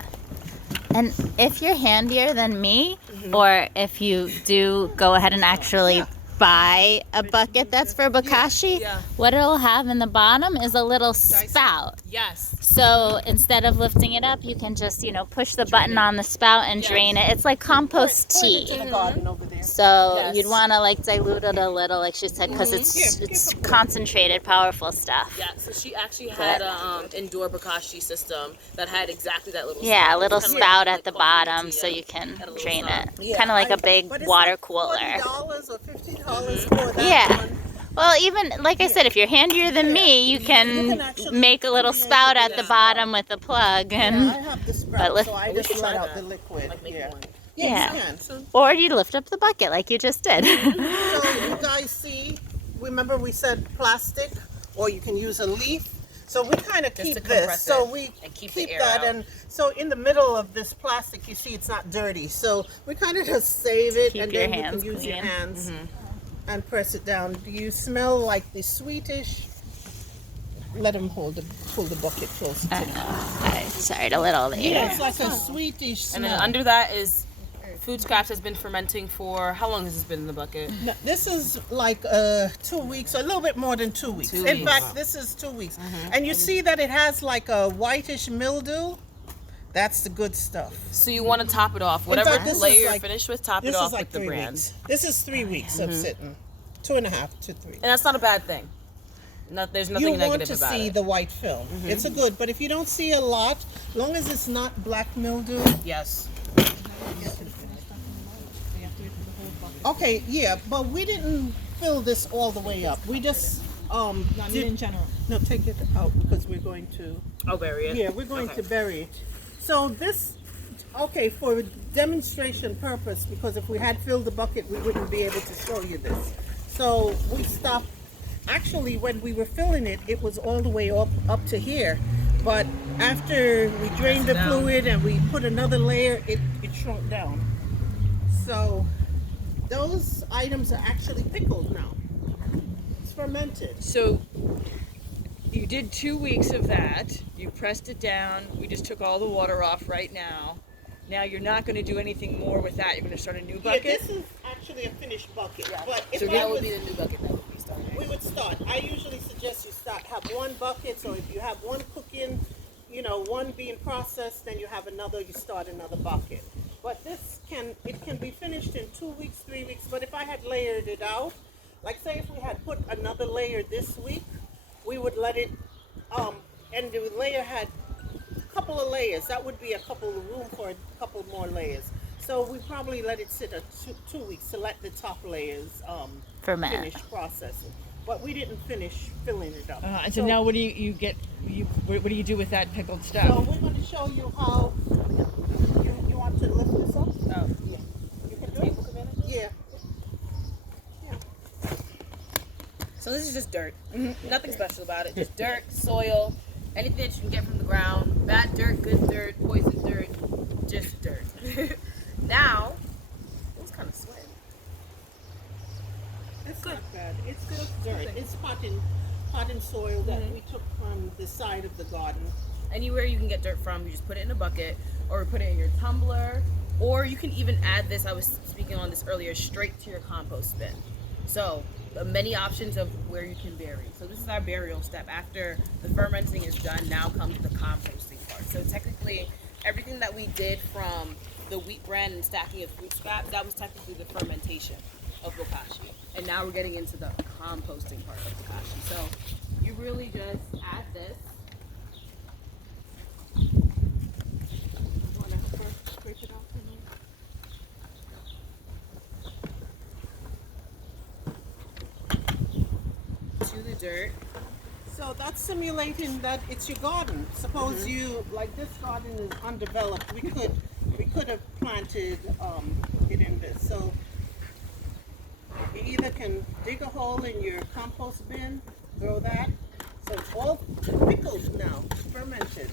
And if you're handier than me, or if you do go ahead and actually buy a bucket that's for Bokashi, Yeah. what it'll have in the bottom is a little spout. Yes. So instead of lifting it up, you can just, push the button on the spout and drain it. It's like compost Pour it into tea. the garden over there. So Yes. you'd want to dilute it a little, like she said, because it's concentrated, powerful stuff. Yeah, so she actually had a indoor Bokashi system that had exactly that little Yeah, a spout. little It's kinda spout like at the coffee bottom tea, so yeah. you can Had a little drain spout. it. Kind of like a big But it's water like cooler. $40 or $15 for that Yeah. one. Well, even, like I said, if you're handier than me, you can actually make a little create spout a at the bottom with a plug. Yeah, I and have the But sprout, lift- so I We just should let try out that. the liquid. Like make Yeah. one. Yeah, Yeah. you can. Or you lift up the bucket like you just did. So you guys see, remember we said plastic, or you can use a leaf. So we kind of keep to this. compress So it we and keep keep the air that, out. and so in the middle of this plastic, you see it's not dirty. So we kind of just save it, Keep and your then you hands can use your clean. hands and press it down. Do you smell like the sweetish? Let him pull the bucket closer to me. Sorry, a little there. Yeah, it's like a sweetish And smell. then under that is food scraps has been fermenting for, how long has this been in the bucket? No, this is like 2 weeks, or a little bit more than 2 weeks. 2 In weeks. fact, this is 2 weeks. And you see that it has like a whitish mildew. That's the good stuff. So you want to top it off. In Whatever fact, this is layer you're like- finished with, top This it off is like with the 3 brand. weeks. This is 3 weeks of sitting. 2.5 to 3. And that's not a bad thing. There's nothing You want negative to about see it. the white film. It's a good, but if you don't see a lot, long as it's not black mildew. Yes. Okay, yeah, but we didn't fill this all the way up. We just Not in general. no, take it out because we're going to. I'll bury it. Yeah, we're going Okay. to bury it. So this, okay, for demonstration purpose, because if we had filled the bucket, we wouldn't be able to show you this. So we stopped. Actually, when we were filling it, it was all the way up to here. But after we drained the fluid and we put another layer, it shrunk down. So those items are actually pickled now. It's fermented. So you did 2 weeks of that. You pressed it down. We just took all the water off right now. Now you're not going to do anything more with that. You're going to start a new Yeah, bucket. this is actually a finished bucket. But if So I That was, would be the new bucket that would be started. we would start. I usually suggest you have one bucket. So if you have one cooking, one being processed, then you have another. You start another bucket. But this can be finished in 2 weeks, 3 weeks. But if I had layered it out, like say if we had put another layer this week, we would let it. And the layer had a couple of layers. That would be a couple of room for a couple more layers. So we probably let it sit 2 weeks to let the top layers Ferment. finish processing. But we didn't finish filling it up. And so now what do you get? What do you do with that pickled stuff? So we're going to show you how you want to lift this up. Oh. Yeah. You can do it. Yeah. So this is just dirt. Nothing special about it. Just dirt, soil, anything that you can get from the ground. Bad dirt, good dirt, poison dirt, just dirt. Now, it was kind of sweaty. It's not bad. It's just dirt. It's potting soil that we took from the side of the garden. Anywhere you can get dirt from, you just put it in a bucket or put it in your tumbler. Or you can even add this, I was speaking on this earlier, straight to your compost bin. So, many options of where you can bury. So this is our burial step. After the fermenting is done, now comes the composting part. So technically, everything that we did from the wheat bran and stacking of food scraps, that was technically the fermentation of Bokashi. And now we're getting into the composting part of Bokashi. So you really just add this. Want to first scrape it off for me? To the dirt. So that's simulating that it's your garden. Suppose you, like this garden is undeveloped, we could have planted it in this. So you either can dig a hole in your compost bin, grow that. So it's all pickled now, fermented.